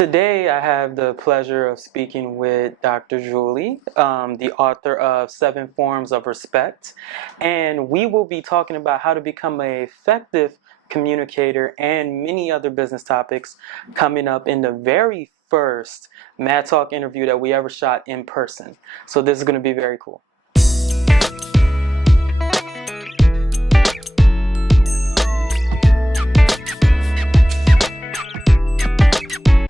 Today, I have the pleasure of speaking with Dr. Julie, the author of 7 Forms of Respect, and we will be talking about how to become an effective communicator and many other business topics coming up in the very first Mad Talk interview that we ever shot in person. So this is going to be very cool.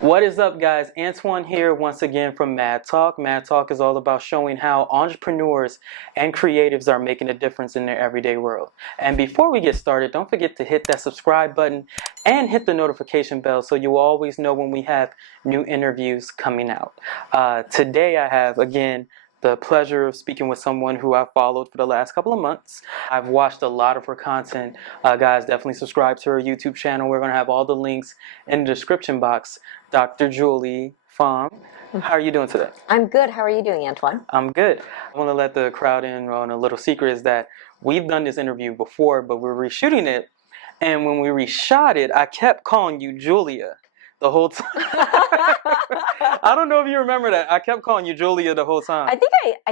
What is up, guys? Antoine here once again from Mad Talk. Mad Talk is all about showing how entrepreneurs and creatives are making a difference in their everyday world. And before we get started, don't forget to hit that subscribe button and hit the notification bell so you always know when we have new interviews coming out. Today I have, again, the pleasure of speaking with someone who I've followed for the last couple of months. I've watched a lot of her content. Guys, definitely subscribe to her YouTube channel. We're going to have all the links in the description box. Dr. Julie Pham. How are you doing today? I'm good. How are you doing, Antoine? I'm good. I want to let the crowd in on a little secret is that we've done this interview before, but we're reshooting it. And when we reshot it, I kept calling you Julia the whole time. I don't know if you remember that. I kept calling you Julia the whole time. I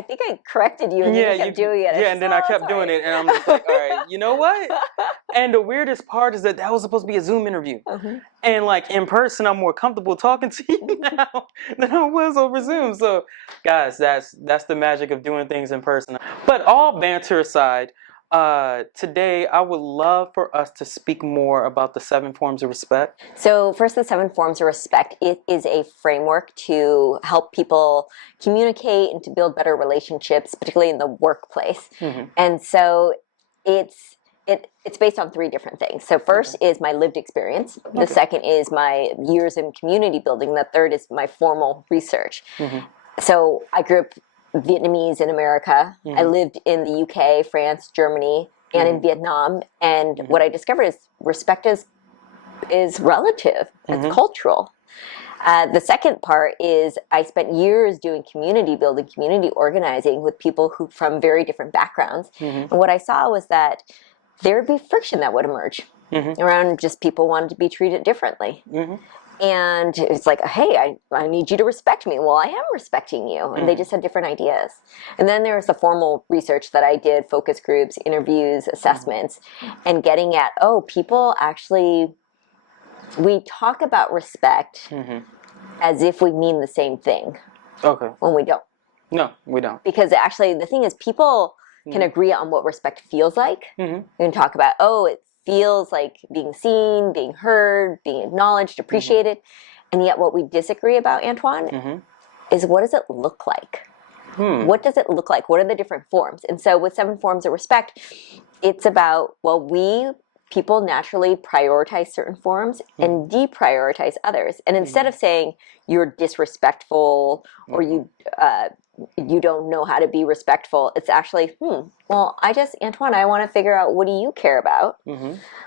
think I corrected you and you kept doing it. Yeah, and then I kept doing it, and I'm just like, all right, you know what? And the weirdest part is that was supposed to be a Zoom interview. And like in person, I'm more comfortable talking to you now than I was over Zoom. So guys, that's the magic of doing things in person. But all banter aside, today I would love for us to speak more about the 7 forms of respect. So first, the 7 forms of respect, it is a framework to help people communicate and to build better relationships, particularly in the workplace. And so it's based on 3 different things. So first is my lived experience. The second is my years in community building. The third is my formal research. So I grew up Vietnamese in America. I lived in the UK, France, Germany, and in Vietnam. And what I discovered is respect is relative. It's cultural. The second part is I spent years doing community building, community organizing with people who from very different backgrounds. And what I saw was that there would be friction that would emerge around just people wanted to be treated differently. And it's like, hey, I need you to respect me. Well, I am respecting you. And they just had different ideas. And then there's the formal research that I did, focus groups, interviews, assessments, and getting at, people actually, we talk about respect as if we mean the same thing. When we don't. No, we don't. Because actually the thing is people can agree on what respect feels like. We can talk about, it feels like being seen, being heard, being acknowledged, appreciated. And yet what we disagree about, Antoine, is what does it look like? What does it look like? What are the different forms? And so with 7 forms of respect, it's about, people naturally prioritize certain forms and deprioritize others. And instead of saying you're disrespectful or you don't know how to be respectful, it's actually, Antoine, I want to figure out, what do you care about?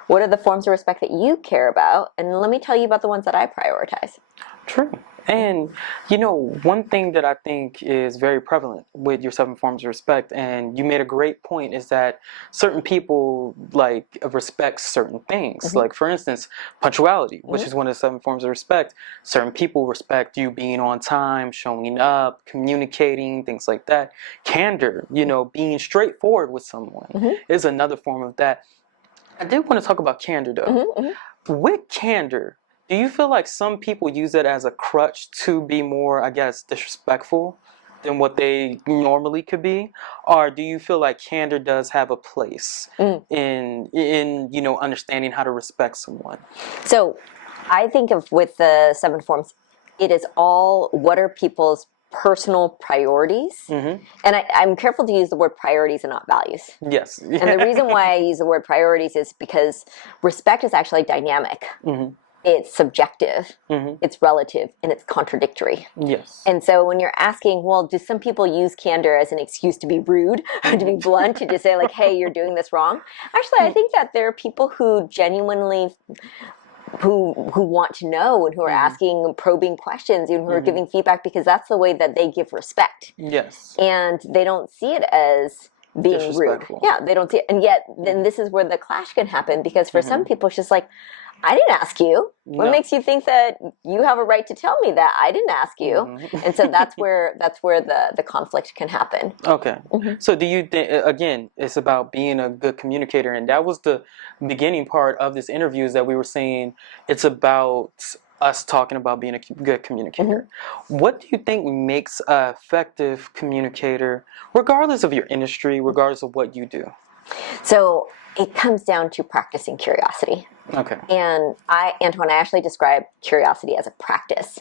What are the forms of respect that you care about? And let me tell you about the ones that I prioritize. True. And, one thing that I think is very prevalent with your 7 forms of respect, and you made a great point, is that certain people, respect certain things. Like, for instance, punctuality, which is one of the 7 forms of respect. Certain people respect you being on time, showing up, communicating, things like that. Candor, being straightforward with someone is another form of that. I did want to talk about candor, though. With candor, do you feel like some people use it as a crutch to be more, disrespectful than what they normally could be? Or do you feel like candor does have a place in understanding how to respect someone? So I think of with the 7 forms, it is all what are people's personal priorities. And I'm careful to use the word priorities and not values. Yes. And the reason why I use the word priorities is because respect is actually dynamic. It's subjective, it's relative, and it's contradictory. Yes. And so when you're asking, do some people use candor as an excuse to be rude or to be blunt, to just say like, hey, you're doing this wrong? Actually, I think that there are people who genuinely who want to know and who are asking probing questions and who are giving feedback because that's the way that they give respect. Yes. And they don't see it as being rude. Yeah, they don't see it. And yet then this is where the clash can happen because for some people it's just like, I didn't ask you. What No. makes you think that you have a right to tell me that? I didn't ask you. And so that's where the conflict can happen. Okay. So do you think, again, it's about being a good communicator, and that was the beginning part of this interview, is that we were saying it's about us talking about being a good communicator. What do you think makes an effective communicator, regardless of your industry, regardless of what you do? So it comes down to practicing curiosity. Okay. And Antoine, I actually describe curiosity as a practice.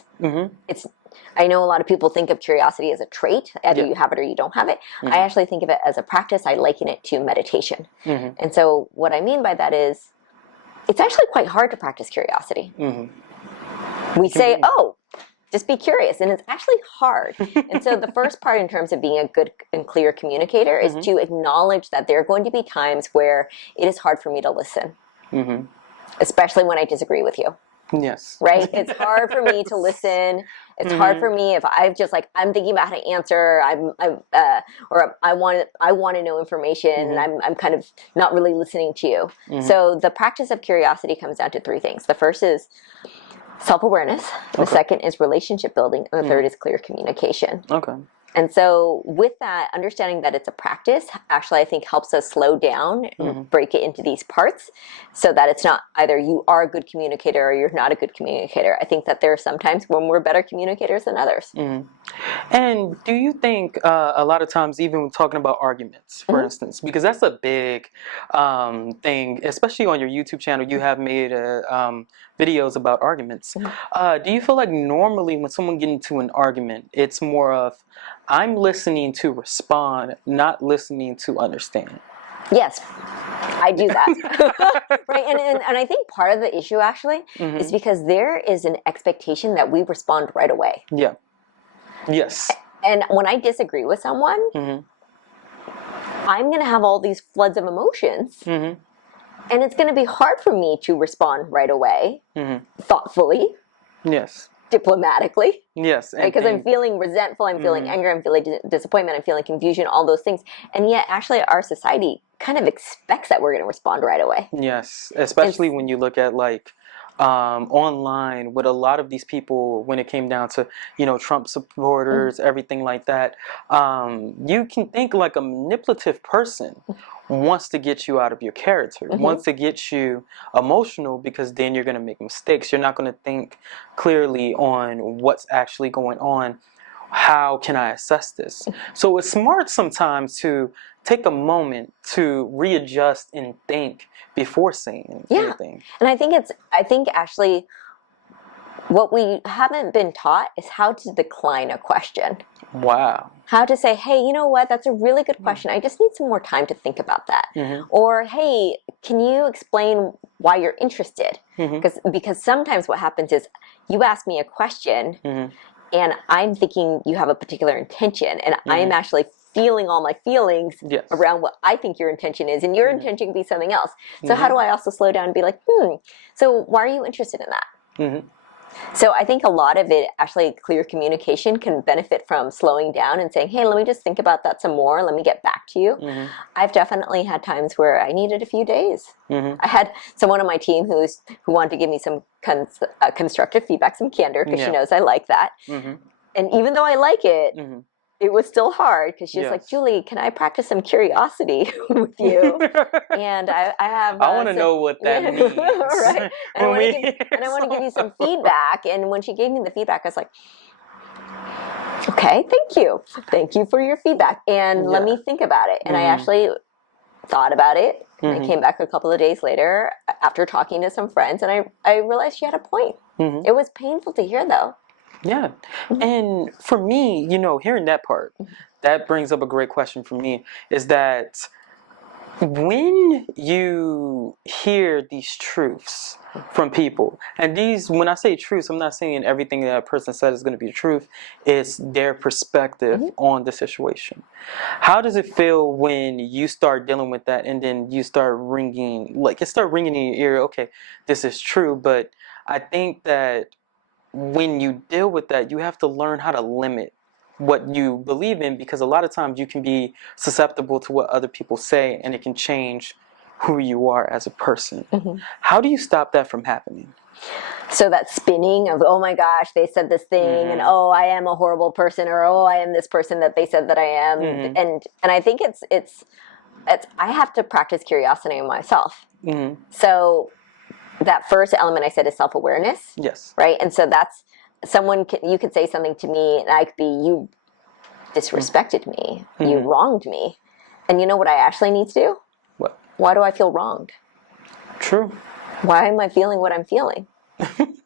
I know a lot of people think of curiosity as a trait. Either you have it or you don't have it. I actually think of it as a practice. I liken it to meditation. And so what I mean by that is it's actually quite hard to practice curiosity. We say, oh, just be curious. And it's actually hard. And so the first part in terms of being a good and clear communicator is to acknowledge that there are going to be times where it is hard for me to listen. Especially when I disagree with you. Yes. Right? It's hard for me to listen. It's hard for me if I've just like, I'm thinking about how to answer, or I want to know information, and I'm kind of not really listening to you. So the practice of curiosity comes down to three things. The first is self-awareness. The second is relationship building. And the third is clear communication. Okay. And so with that, understanding that it's a practice, actually I think helps us slow down and break it into these parts so that it's not either you are a good communicator or you're not a good communicator. I think that there are some times when we're better communicators than others. And do you think a lot of times, even when talking about arguments, for instance, because that's a big thing, especially on your YouTube channel, you have made videos about arguments. Do you feel like normally when someone gets into an argument, it's more of, I'm listening to respond, not listening to understand? Yes, I do that. Right, and I think part of the issue actually is because there is an expectation that we respond right away. Yeah. Yes. And when I disagree with someone, I'm going to have all these floods of emotions, and it's going to be hard for me to respond right away, thoughtfully. Yes. Diplomatically. Yes. Because I'm feeling resentful, I'm feeling anger, I'm feeling disappointment, I'm feeling confusion, all those things. And yet, actually, our society kind of expects that we're going to respond right away. Yes. Especially when you look at like online with a lot of these people, when it came down to, Trump supporters, everything like that, you can think like a manipulative person wants to get you out of your character, wants to get you emotional, because then you're going to make mistakes. You're not going to think clearly on what's actually going on. How can I assess this? So it's smart sometimes to take a moment to readjust and think before saying anything. And I think actually what we haven't been taught is how to decline a question. Wow. How to say, hey, you know what? That's a really good question. I just need some more time to think about that. Or, hey, can you explain why you're interested? Because sometimes what happens is you ask me a question and I'm thinking you have a particular intention, and I'm actually feeling all my feelings around what I think your intention is, and your intention can be something else. So how do I also slow down and be like, so why are you interested in that? So I think a lot of it, actually, clear communication can benefit from slowing down and saying, hey, let me just think about that some more. Let me get back to you. I've definitely had times where I needed a few days. I had someone on my team who wanted to give me some constructive feedback, some candor, because she knows I like that. And even though I like it, it was still hard, because she was like, Julie, can I practice some curiosity with you? And I want to know what that means. Right? And I want to give you some feedback. And when she gave me the feedback, I was like, okay, thank you. Thank you for your feedback. And let me think about it. And I actually thought about it. And I came back a couple of days later after talking to some friends, and I realized she had a point. It was painful to hear, though. Yeah. And for me, hearing that part, that brings up a great question for me, is that when you hear these truths from people, and when I say truths, I'm not saying everything that a person said is going to be the truth. It's their perspective on the situation. How does it feel when you start dealing with that, and then you start ringing in your ear, okay, this is true, but I think that when you deal with that, you have to learn how to limit what you believe in, because a lot of times you can be susceptible to what other people say, and it can change who you are as a person. How do you stop that from happening? So that spinning of, oh my gosh, they said this thing, and oh, I am a horrible person, or oh, I am this person that they said that I am, and I think it's I have to practice curiosity in myself. So that first element I said is self-awareness. Yes. Right, and so that's you could say something to me, and I could be, you disrespected me, you wronged me, and you know what I actually need to do? What? Why do I feel wronged? True. Why am I feeling what I'm feeling?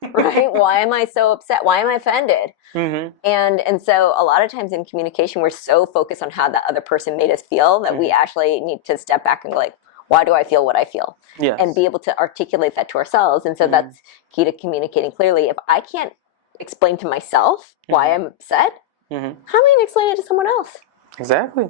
Right? Why am I so upset? Why am I offended? And so a lot of times in communication, we're so focused on how the other person made us feel that we actually need to step back and go like, why do I feel what I feel? Yes. And be able to articulate that to ourselves. And so that's key to communicating clearly. If I can't explain to myself why I'm upset, how am I going to explain it to someone else? Exactly.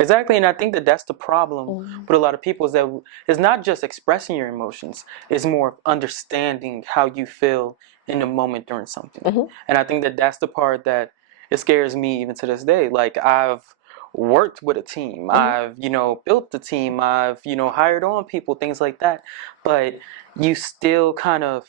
Exactly, and I think that that's the problem with a lot of people, is that it's not just expressing your emotions, it's more understanding how you feel in the moment during something. And I think that that's the part that it scares me even to this day. Like, I've worked with a team, I've, built the team, I've, hired on people, things like that, but you still kind of,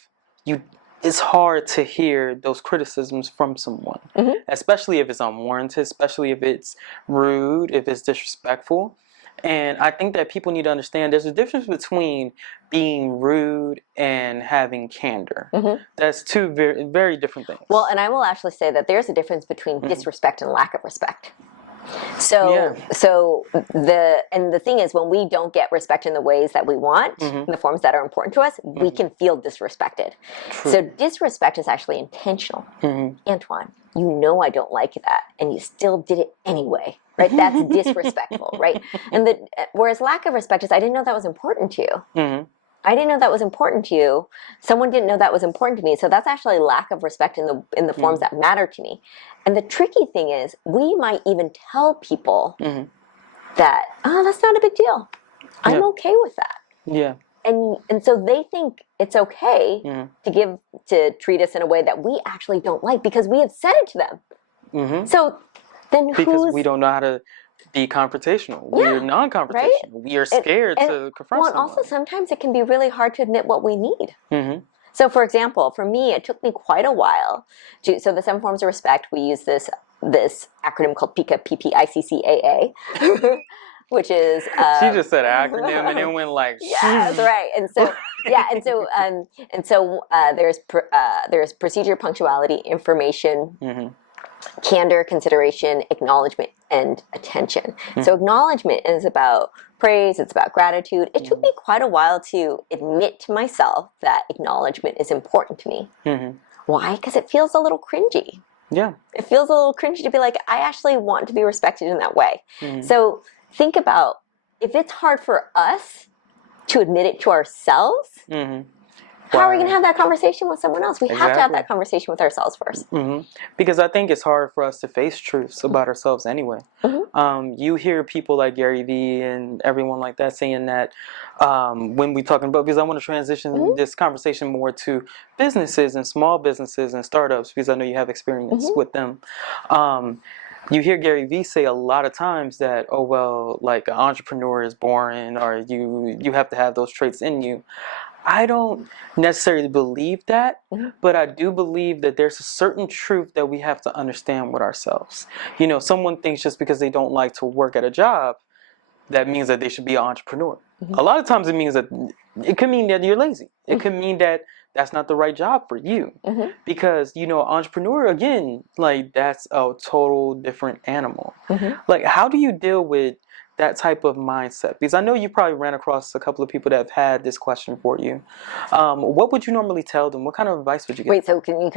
it's hard to hear those criticisms from someone, especially if it's unwarranted, especially if it's rude, if it's disrespectful. And I think that people need to understand there's a difference between being rude and having candor. That's two very, very different things. Well, and I will actually say that there's a difference between disrespect and lack of respect. So the thing is, when we don't get respect in the ways that we want, in the forms that are important to us, we can feel disrespected. True. So disrespect is actually intentional. Antoine, you know I don't like that, and you still did it anyway, right? That's disrespectful, right? And whereas lack of respect is, I didn't know that was important to you. I didn't know that was important to you. Someone didn't know that was important to me. So that's actually lack of respect in the forms that matter to me. And the tricky thing is, we might even tell people that, oh, that's not a big deal. I'm okay with that. Yeah. And so they think it's okay to treat us in a way that we actually don't like, because we have said it to them. So then because we don't know how to be confrontational. We're non-confrontational. Right? We are scared to confront someone. Also, sometimes it can be really hard to admit what we need. So, for example, for me, it took me quite a while so the 7 forms of respect, we use this acronym called PICA, PPICCAA, which is... she just said acronym and then went like... Yeah, that's right. And so there's procedure, punctuality, information, candor, consideration, acknowledgement, and attention. So acknowledgement is about praise, it's about gratitude. It took me quite a while to admit to myself that acknowledgement is important to me. Why? Because it feels a little cringy. Yeah. It feels a little cringy to be like, I actually want to be respected in that way. So think about, if it's hard for us to admit it to ourselves, how are we going to have that conversation with someone else? We have to have that conversation with ourselves first. Because I think it's hard for us to face truths about ourselves anyway. You hear people like Gary Vee and everyone like that saying that when we talking about, because I want to transition this conversation more to businesses and small businesses and startups, because I know you have experience with them. You hear Gary Vee say a lot of times that, oh, well, like, an entrepreneur is boring, or you have to have those traits in you. I don't necessarily believe that, but I do believe that there's a certain truth that we have to understand with ourselves. Someone thinks just because they don't like to work at a job, that means that they should be an entrepreneur. A lot of times it means that it could mean that you're lazy. It could mean that that's not the right job for you. Because, entrepreneur, again, like, that's a total different animal. Like, how do you deal with that type of mindset? Because I know you probably ran across a couple of people that have had this question for you. What would you normally tell them? What kind of advice would you give? Wait, so can you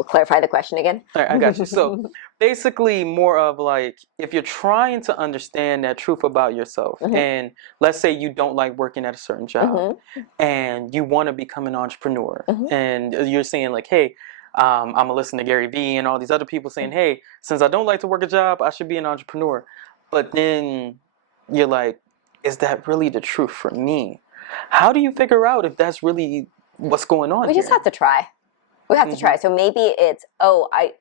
clarify the question again? All right, I got you. So basically more of like, if you're trying to understand that truth about yourself, and let's say you don't like working at a certain job, and you want to become an entrepreneur, and you're saying like, hey, I'm going to listen to Gary Vee and all these other people saying, hey, since I don't like to work a job, I should be an entrepreneur. But then you're like, is that really the truth for me? How do you figure out if that's really what's going on? We just have to try. We have to try. So maybe it's, I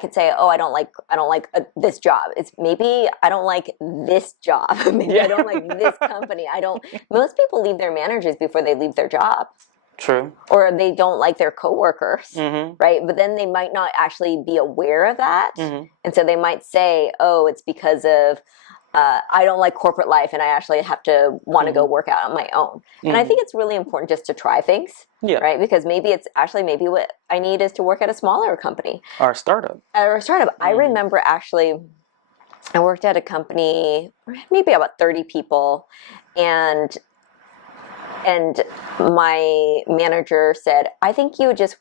could say, I don't like this job. It's maybe I don't like this job. Maybe I don't like this company. Most people leave their managers before they leave their job. True. Or they don't like their coworkers, right? But then they might not actually be aware of that. And so they might say, it's because of, I don't like corporate life and I actually have to want to go work out on my own. And I think it's really important just to try things, right? Because maybe what I need is to work at a smaller company. Or a startup. I remember actually, I worked at a company, maybe about 30 people, and my manager said, I think you would just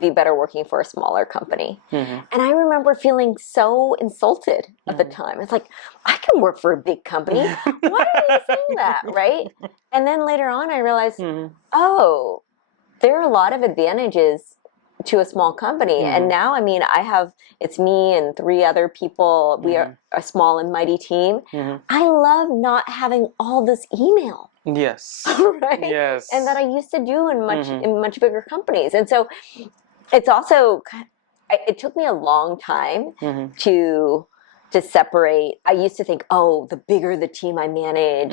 be better working for a smaller company. And I remember feeling so insulted at the time. It's like, I can work for a big company. Why are you saying that, right? And then later on I realized, there are a lot of advantages to a small company. And now, it's me and 3 other people. We are a small and mighty team. I love not having all this email. Yes. Right? Yes. And that I used to do in much bigger companies. And so it's also, it took me a long time to separate. I used to think, the bigger the team I manage,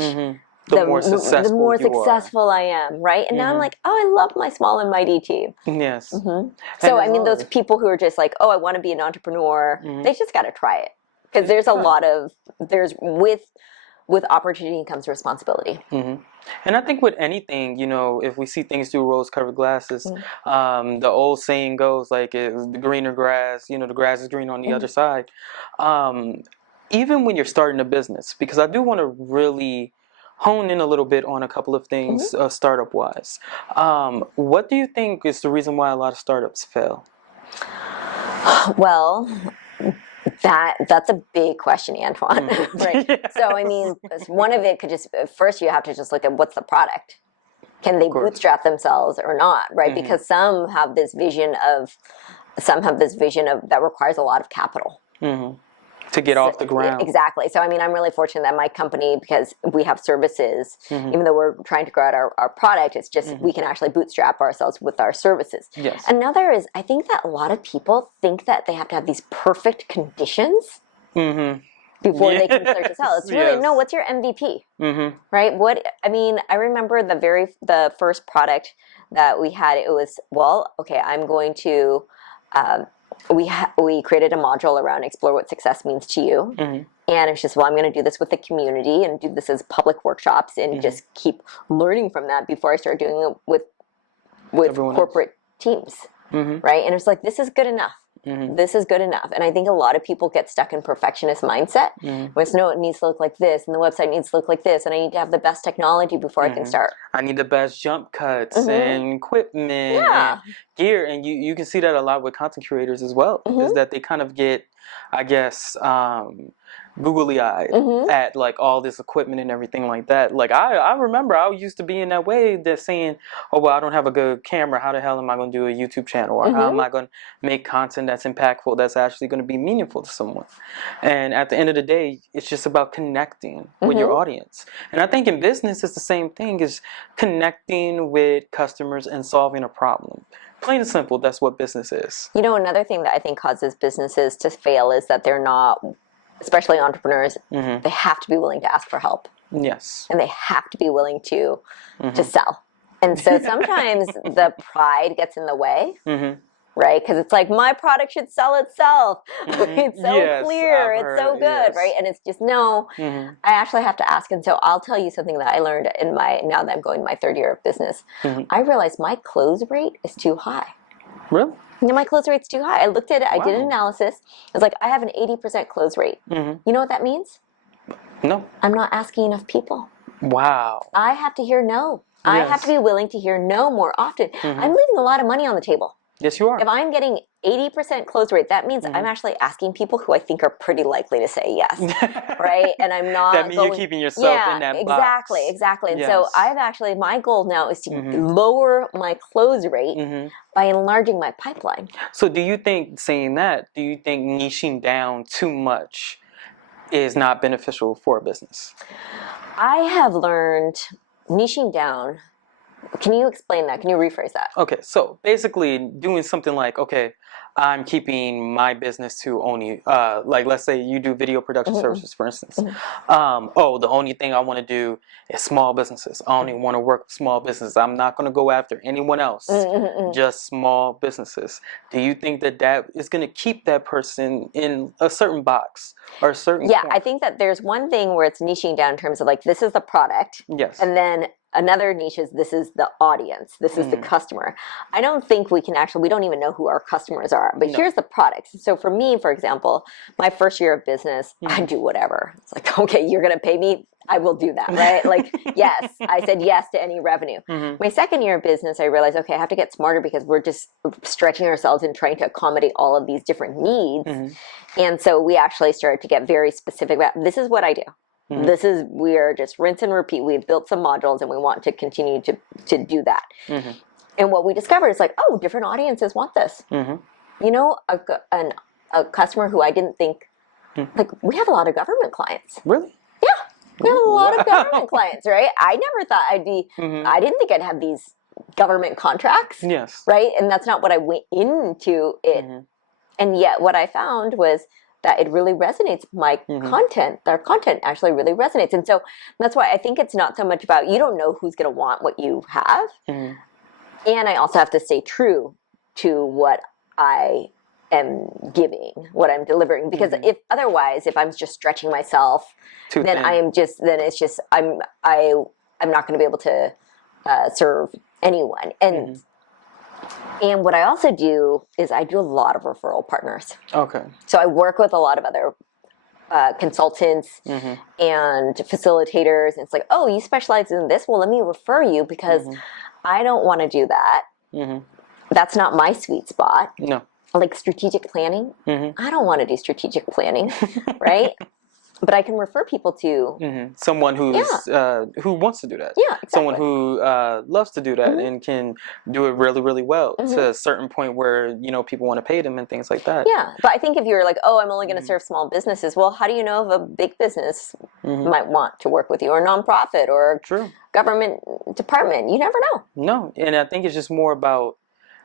the more successful I am, right? And now I'm like, I love my small and mighty team. Yes. So those people who are just like, I want to be an entrepreneur, they just got to try it. Because there's a lot of, with opportunity comes responsibility. And I think with anything, if we see things through rose-colored glasses, the old saying goes like, the greener grass, the grass is green on the other side. Even when you're starting a business, because I do want to really hone in a little bit on a couple of things startup-wise. What do you think is the reason why a lot of startups fail? Well, that's a big question, Antoine. Right? Yeah. So, one of it could just, first you have to just look at what's the product. Can they bootstrap themselves or not, right? Because some have this vision of that requires a lot of capital. To get off the ground. Exactly. So, I'm really fortunate that my company, because we have services, even though we're trying to grow out our product, it's just we can actually bootstrap ourselves with our services. Yes. Another is, I think that a lot of people think that they have to have these perfect conditions before they can start to sell. It's really, no, what's your MVP? Right? I remember the first product that we had, it was, I'm going to... we created a module around explore what success means to you. And it's just, I'm going to do this with the community and do this as public workshops and just keep learning from that before I start doing it with corporate teams. Right? And it's like, this is good enough. This is good enough. And I think a lot of people get stuck in perfectionist mindset. Where it's, no, it needs to look like this, and the website needs to look like this, and I need to have the best technology before I can start. I need the best jump cuts and equipment and gear. And you can see that a lot with content creators as well, is that they kind of get, I guess, googly-eyed at like all this equipment and everything like that. Like I remember I used to be in that way, that saying, I don't have a good camera, how the hell am I going to do a YouTube channel, or how am I going to make content that's impactful, that's actually going to be meaningful to someone? And at the end of the day, it's just about connecting with your audience. And I think in business it's the same thing, is connecting with customers and solving a problem. Plain and simple, that's what business is. Another thing that I think causes businesses to fail is that they're not, especially entrepreneurs, they have to be willing to ask for help. Yes. And they have to be willing to sell. And so sometimes the pride gets in the way, right? Because it's like, my product should sell itself. It's so clear. It's so good, right? And it's just, no, I actually have to ask. And so I'll tell you something that I learned now that I'm going my 3rd year of business. I realized my close rate is too high. Really? My close rate's too high. I looked at it. I did an analysis. I was like, I have an 80% close rate. You know what that means? No. I'm not asking enough people. Wow. I have to hear no. I have to be willing to hear no more often. I'm leaving a lot of money on the table. Yes, you are. If I'm getting 80% close rate, that means I'm actually asking people who I think are pretty likely to say yes, right? And I'm not. That means you're keeping yourself in that box. Exactly. And so my goal now is to lower my close rate by enlarging my pipeline. So do you think, saying that, do you think niching down too much is not beneficial for a business? I have learned niching down Can you explain that? Can you rephrase that? Okay, so basically doing something like, okay, I'm keeping my business to only, like let's say you do video production services, for instance. Oh, the only thing I want to do is small businesses. I only want to work with small businesses. I'm not going to go after anyone else, just small businesses. Do you think that that is going to keep that person in a certain box or a certain Yeah, corner? I think that there's one thing where it's niching down in terms of like, this is the product. Yes. And then another niche is this is the audience. This is the customer. I don't think we don't even know who our customers are, but here's the products. So for me, for example, my first year of business, I do whatever. It's like, okay, you're going to pay me. I will do that, right? Like, yes, I said yes to any revenue. My second year of business, I realized, okay, I have to get smarter because we're just stretching ourselves and trying to accommodate all of these different needs. And so we actually started to get very specific about, this is what I do. We are just rinse and repeat. We've built some modules and we want to continue to do that. And what we discovered is like, oh, different audiences want this. You know, a customer who I didn't think, like, we have a lot of government clients. Really? Yeah, we have a lot of government clients, right? I never thought I didn't think I'd have these government contracts. Yes. Right? And that's not what I went into it. And yet what I found was that it really resonates. My content, their content actually really resonates. And so that's why I think it's not so much about, you don't know who's going to want what you have. And I also have to stay true to what I am giving, what I'm delivering. Because if I'm just stretching myself, then I'm not going to be able to serve anyone. And what I also do is I do a lot of referral partners. Okay. So I work with a lot of other consultants and facilitators. And it's like, oh, you specialize in this? Well, let me refer you because I don't want to do that. That's not my sweet spot. No. Like strategic planning. I don't want to do strategic planning, right? But I can refer people to someone who's who wants to do that. Yeah, exactly. Someone who loves to do that and can do it really, really well to a certain point where people want to pay them and things like that. Yeah, but I think if you're like, oh, I'm only going to serve small businesses, well, how do you know if a big business might want to work with you, or a nonprofit, or a government department? You never know. No, and I think it's just more about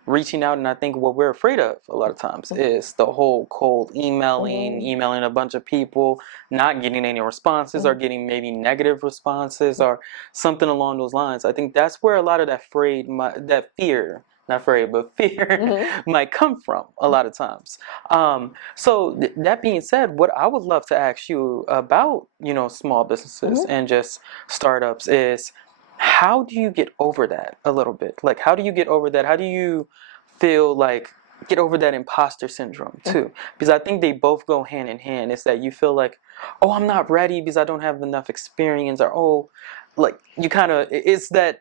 reaching out, and I think what we're afraid of a lot of times is the whole cold emailing a bunch of people, not getting any responses or getting maybe negative responses or something along those lines. I think that's where a lot of that fear might come from a lot of times. So that being said, what I would love to ask you about small businesses and just startups is, how do you get over that a little bit? Like, how do you get over that? How do you feel like get over that imposter syndrome too? Because I think they both go hand in hand. It's that you feel like, oh, I'm not ready because I don't have enough experience, or oh, like you kind of, it's that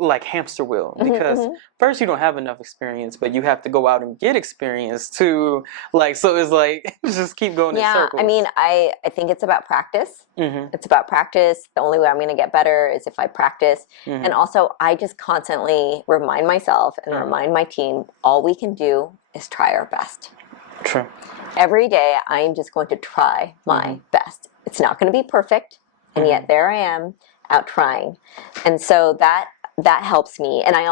like hamster wheel, because first you don't have enough experience, but you have to go out and get experience to so it's like just keep going in circles. I mean, I think it's about practice. It's about practice. The only way I'm going to get better is if I practice. And also I just constantly remind myself and remind my team, all we can do is try our best. True. Every day I'm just going to try my best. It's not going to be perfect, and yet there I am out trying. And so that helps me. And I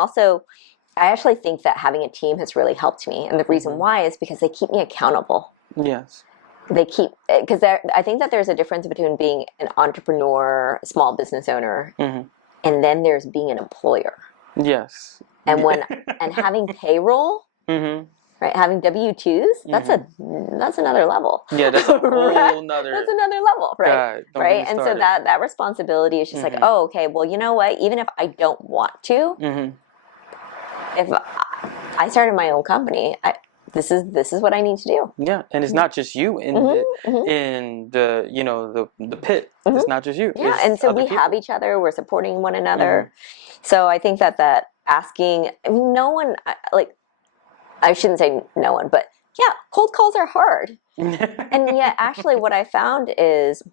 actually think that having a team has really helped me. And the reason why is because they keep me accountable. Yes. Because I think that there's a difference between being an entrepreneur, small business owner, and then there's being an employer. Yes. And and having payroll, right? Having W-2s, that's another level. Yeah, that's a whole nother. That's another level, right? God, right. And so that responsibility is just like, oh, okay, well, you know what? Even if I don't want to, if I started my own company, this is what I need to do. Yeah, and it's not just you in the the pit. It's not just you. Yeah, and so we have each other. We're supporting one another. So I think that asking, I mean, no one I shouldn't say no one, but yeah, cold calls are hard. And yet, actually, what I found is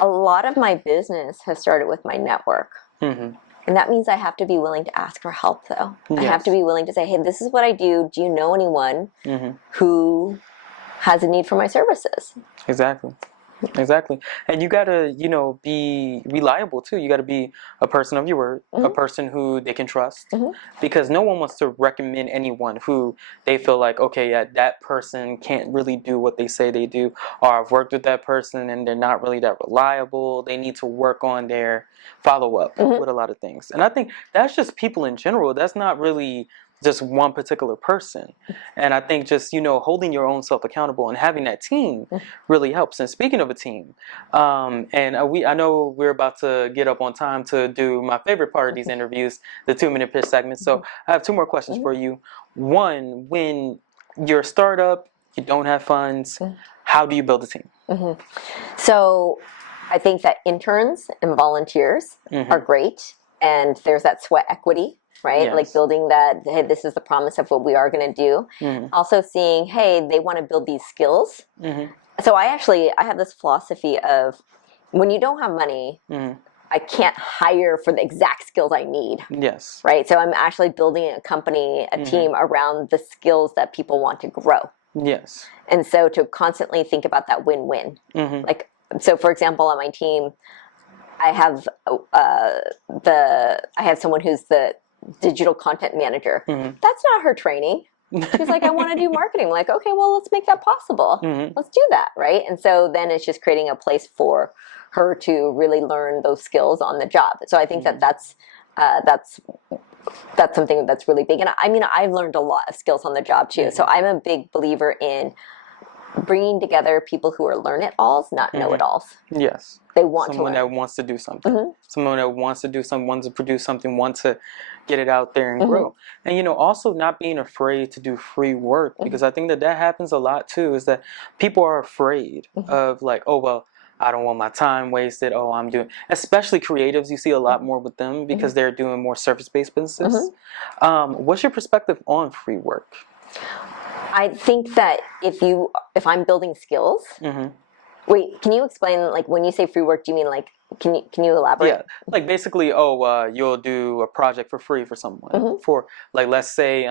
a lot of my business has started with my network. And that means I have to be willing to ask for help, though. Yes. I have to be willing to say, hey, this is what I do. Do you know anyone who has a need for my services? Exactly. Exactly. And you gotta, be reliable too. You gotta be a person of your word, a person who they can trust. Because no one wants to recommend anyone who they feel like, okay, yeah, that person can't really do what they say they do. Or I've worked with that person and they're not really that reliable. They need to work on their follow-up with a lot of things. And I think that's just people in general. That's not really just one particular person. And I think just, holding your own self accountable and having that team really helps. And speaking of a team, I know we're about to get up on time to do my favorite part of these interviews, the 2-minute pitch segment. So I have 2 more questions for you. One, when you're a startup, you don't have funds, how do you build a team? So I think that interns and volunteers are great, and there's that sweat equity, right? Yes. Like building that, hey, this is the promise of what we are going to do. Also seeing, hey, they want to build these skills. So I have this philosophy of, when you don't have money, I can't hire for the exact skills I need. Yes. Right? So I'm actually building a company, a team around the skills that people want to grow. Yes. And so to constantly think about that win-win. Like, so for example, on my team, I have someone who's the digital content manager. That's not her training. She's like, I want to do marketing. I'm like, okay, well, let's make that possible. Let's do that, right? And so then it's just creating a place for her to really learn those skills on the job. So I think that's something that's really big. And I mean, I've learned a lot of skills on the job too. So I'm a big believer in bringing together people who are learn-it-alls, not know-it-alls. Yes. They want someone to learn. that wants to do something. Someone that wants to do something, wants to produce something, wants to get it out there and grow. And also not being afraid to do free work, because I think that happens a lot too, is that people are afraid of like, oh, well, I don't want my time wasted. Oh, I'm doing, especially creatives, you see a lot more with them because they're doing more service-based businesses. What's your perspective on free work? I think that if I'm building skills, wait, can you explain, like, when you say free work, do you mean like, can you elaborate? Yeah, like basically, you'll do a project for free for someone. For like, let's say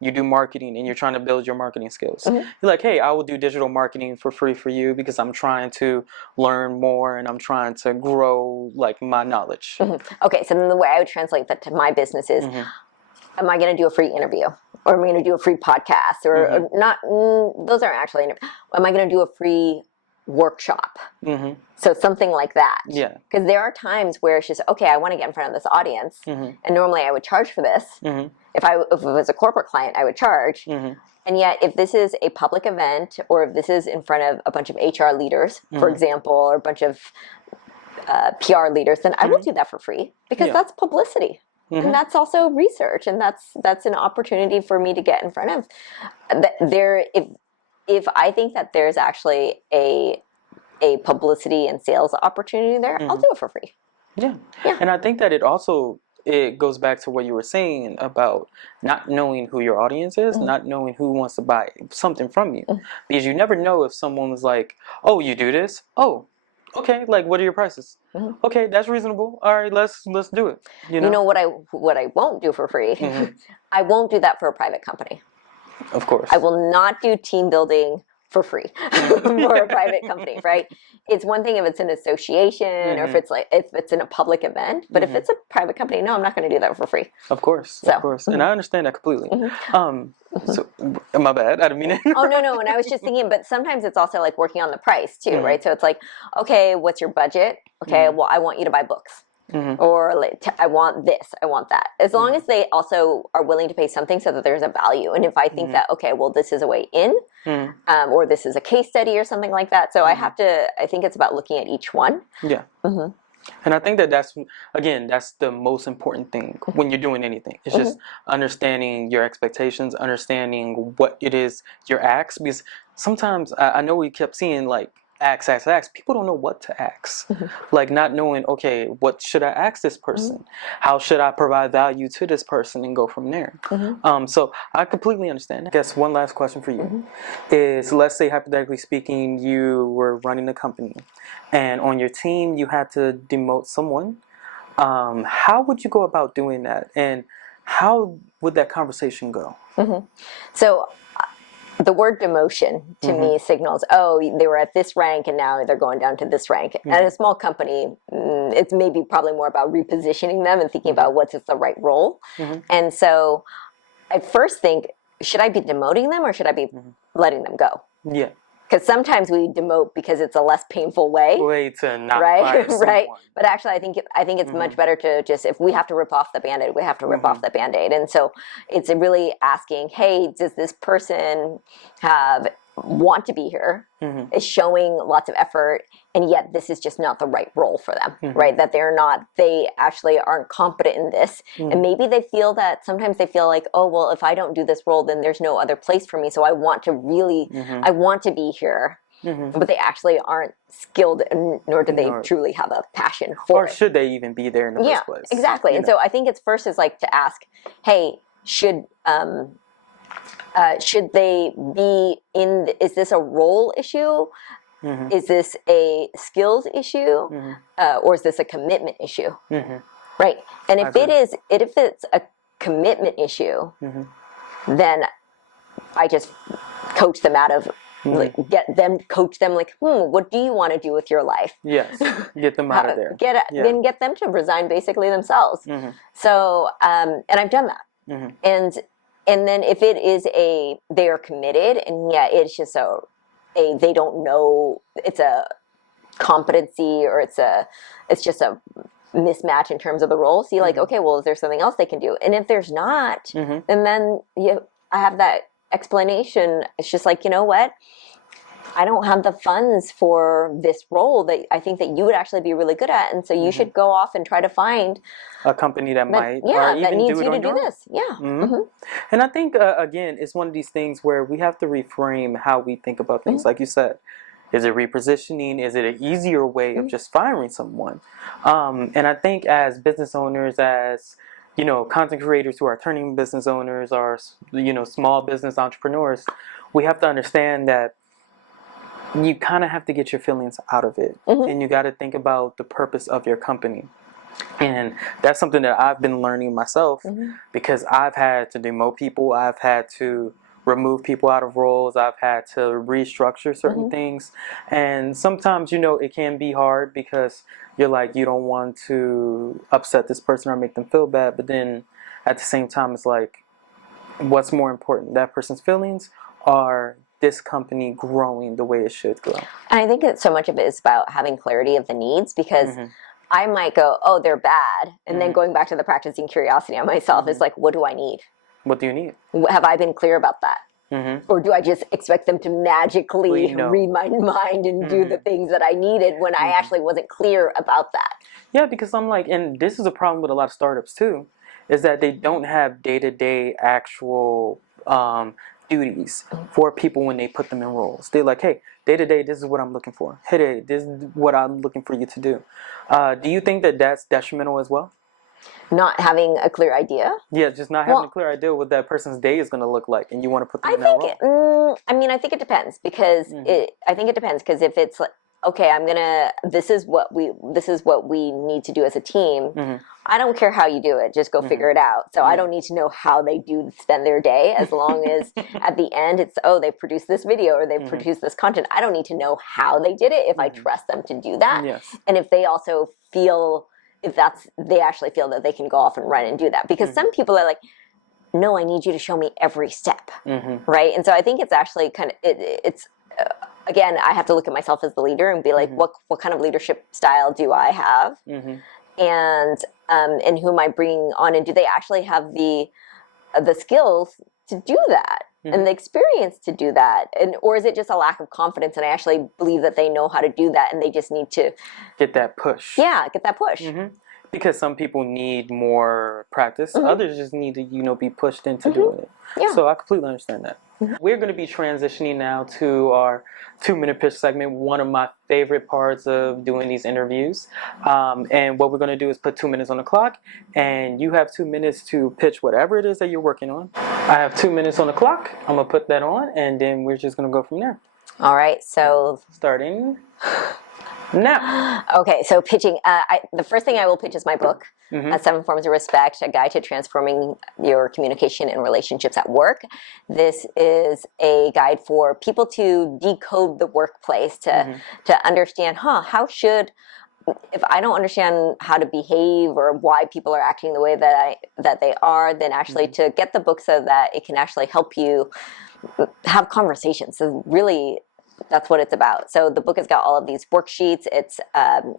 you do marketing and you're trying to build your marketing skills. You're like, hey, I will do digital marketing for free for you because I'm trying to learn more and I'm trying to grow like my knowledge. Okay, so then the way I would translate that to my business is, am I going to do a free interview? Or am I going to do a free podcast? Or not, those aren't actually interviews. Am I going to do a free workshop? So something like that. Yeah. Because there are times where it's just, okay, I want to get in front of this audience. And normally I would charge for this. If it was a corporate client, I would charge. And yet, if this is a public event, or if this is in front of a bunch of HR leaders, for example, or a bunch of PR leaders, then I will do that for free, because that's publicity. And that's also research, and that's an opportunity for me to get in front of if I think that there's actually a publicity and sales opportunity there, I'll do it for free. Yeah. And I think that it goes back to what you were saying about not knowing who your audience is, not knowing who wants to buy something from you. Because you never know if someone was like, oh, you do this? Oh, okay, like, what are your prices? Okay, that's reasonable. All right, let's do it. You know what I won't do for free? I won't do that for a private company. Of course. I will not do team building for free for a private company, right? It's one thing if it's an association or if it's in a public event, but if it's a private company, no, I'm not going to do that for free. Of course, of course. And I understand that completely. So, my bad, I didn't mean it. Oh, no, and I was just thinking, but sometimes it's also like working on the price too, right? So it's like, okay, what's your budget? Okay, well, I want you to buy books. Or like, I want this, I want that. As long as they also are willing to pay something so that there's a value. And if I think that, okay, well, this is a way in, or this is a case study or something like that. So I think it's about looking at each one. Yeah. And I think that's the most important thing when you're doing anything. It's just understanding your expectations, understanding what it is you're asked. Because sometimes I know we kept seeing like, ask. People don't know what to ask. Like not knowing, okay, what should I ask this person? How should I provide value to this person and go from there? So I completely understand. I guess one last question for you is, let's say hypothetically speaking, you were running a company and on your team you had to demote someone. How would you go about doing that? And how would that conversation go? So the word demotion to me signals, oh, they were at this rank and now they're going down to this rank. At a small company, it's maybe probably more about repositioning them and thinking about what's the right role. And so I first think, should I be demoting them or should I be letting them go? Yeah. Because sometimes we demote because it's a less painful way to not right? fire someone. Right. But actually, I think it's much better to just, if we have to rip off the Band-Aid, we have to rip off the Band-Aid. And so it's really asking, hey, does this person want to be here, is showing lots of effort, and yet this is just not the right role for them, right? That they actually aren't competent in this. And maybe they feel that, sometimes they feel like, oh, well, if I don't do this role, then there's no other place for me. So I want to really, I want to be here. But they actually aren't skilled, nor do they truly have a passion for it. Or should they even be there in the first place? Exactly. And so I think it's first is like to ask, hey, should they be in, is this a role issue? Is this a skills issue? Or is this a commitment issue? Right. And if it's a commitment issue, then I just coach them out of, coach them like, what do you want to do with your life? Yes, get them out of there. Then get them to resign basically themselves. So, and I've done that. And then if it is they are committed, and it's just they don't know, it's a competency, or it's just a mismatch in terms of the role. So you're like, okay, well, is there something else they can do? And if there's not, and then I have that explanation. It's just like, you know what? I don't have the funds for this role that I think that you would actually be really good at, and so you should go off and try to find a company that might, or even that needs do it you to on do your own. this. And I think again, it's one of these things where we have to reframe how we think about things. Like you said, is it repositioning? Is it an easier way of just firing someone? And I think as business owners, as content creators who are turning business owners, or small business entrepreneurs, we have to understand that you kind of have to get your feelings out of it, and you got to think about the purpose of your company. And that's something that I've been learning myself, because I've had to demote people, I've had to remove people out of roles, I've had to restructure certain things, and sometimes it can be hard because you're like, you don't want to upset this person or make them feel bad, but then at the same time it's like, what's more important, that person's feelings or this company growing the way it should grow? And I think that so much of it is about having clarity of the needs, because I might go, oh, they're bad, and then going back to the practicing curiosity on myself is like, what do I need? What do you need? Have I been clear about that? Or do I just expect them to magically read my mind and do the things that I needed when I actually wasn't clear about that? Yeah, because I'm like, and this is a problem with a lot of startups too, is that they don't have day-to-day actual duties for people when they put them in roles. They're like, hey, day-to-day, this is what I'm looking for. Hey, this is what I'm looking for you to do. Do you think that that's detrimental as well? Not having a clear idea? Yeah, just not having a clear idea what that person's day is going to look like, and you want to put them in that role. I think it depends, because if it's like, okay, this is what we need to do as a team. I don't care how you do it, just go figure it out. So I don't need to know how they spend their day, as long as at the end it's, they've produced this video or they've produced this content. I don't need to know how they did it if I trust them to do that. Yes. And if they also feel, they actually feel that they can go off and run and do that. Because some people are like, no, I need you to show me every step, right? And so I think it's actually kind of, again, I have to look at myself as the leader and be like, what kind of leadership style do I have? And who am I bringing on? And do they actually have the skills to do that? And the experience to do that? Or is it just a lack of confidence, and I actually believe that they know how to do that, and they just need to get that push. Yeah, get that push. Because some people need more practice. Others just need to, be pushed into doing it. Yeah. So I completely understand that. We're going to be transitioning now to our 2-minute pitch segment, one of my favorite parts of doing these interviews. And what we're going to do is put 2 minutes on the clock, and you have 2 minutes to pitch whatever it is that you're working on. I have 2 minutes on the clock. I'm going to put that on, and then we're just going to go from there. All right, so starting Now, Okay, so pitching. The first thing I will pitch is my book, Seven Forms of Respect, A Guide to Transforming Your Communication and Relationships at Work. This is a guide for people to decode the workplace, to understand, how should, if I don't understand how to behave or why people are acting the way that they are, then actually to get the book so that it can actually help you have conversations. So really, that's what it's about. So the book has got all of these worksheets. It's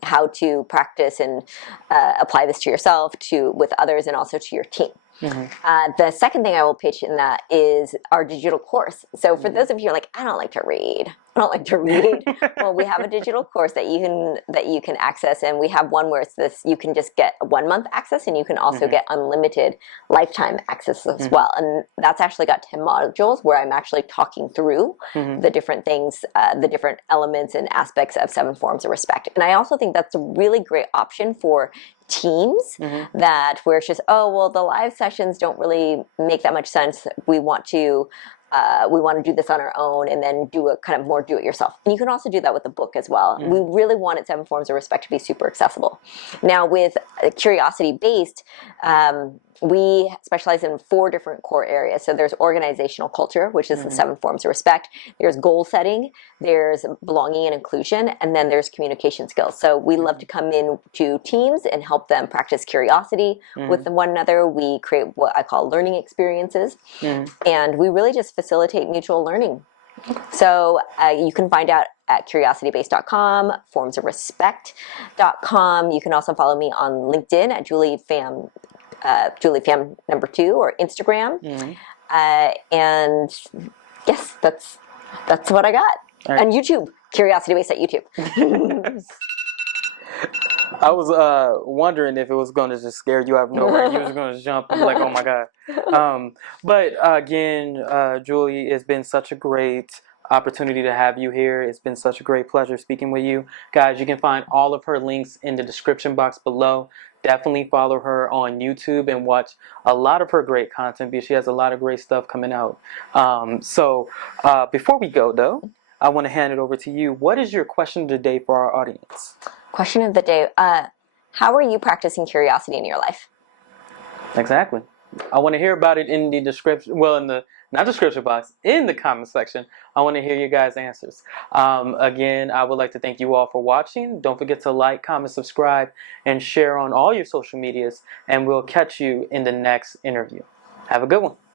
how to practice and apply this to yourself, with others, and also to your team. The second thing I will pitch in that is our digital course. So for those of you who are like, I don't like to read. I don't like to read. Well, we have a digital course that you can access, and we have one where it's this. You can just get a 1 month access, and you can also get unlimited lifetime access as well. And that's actually got 10 modules where I'm actually talking through the different things, the different elements and aspects of 7 Forms of Respect. And I also think that's a really great option for teams that where it's just, oh, well, the live sessions don't really make that much sense. We want to do this on our own and then do a kind of more do-it-yourself. And you can also do that with the book as well. We really wanted 7 Forms of Respect to be super accessible. Now with CuriosityBased, we specialize in 4 different core areas. So there's organizational culture, which is the 7 Forms of Respect. There's goal setting, there's belonging and inclusion, and then there's communication skills. So we love to come in to teams and help them practice curiosity with one another. We create what I call learning experiences, and we really just facilitate mutual learning. So you can find out at curiositybased.com, formsofrespect.com. You can also follow me on LinkedIn at Julie Pham #2 or Instagram. And yes, that's what I got. Right. And YouTube, CuriosityBased at YouTube. I was wondering if it was going to just scare you out of nowhere. You was going to jump and be like, oh my God. But again, Julie, it's been such a great opportunity to have you here. It's been such a great pleasure speaking with you. Guys, you can find all of her links in the description box below. Definitely follow her on YouTube and watch a lot of her great content because she has a lot of great stuff coming out. So before we go, though, I want to hand it over to you. What is your question of the day for our audience? Question of the day. How are you practicing curiosity in your life? Exactly. I want to hear about it in the description, well, in the, not description box, in the comment section. I want to hear your guys' answers. Again, I would like to thank you all for watching. Don't forget to like, comment, subscribe, and share on all your social medias, and we'll catch you in the next interview. Have a good one.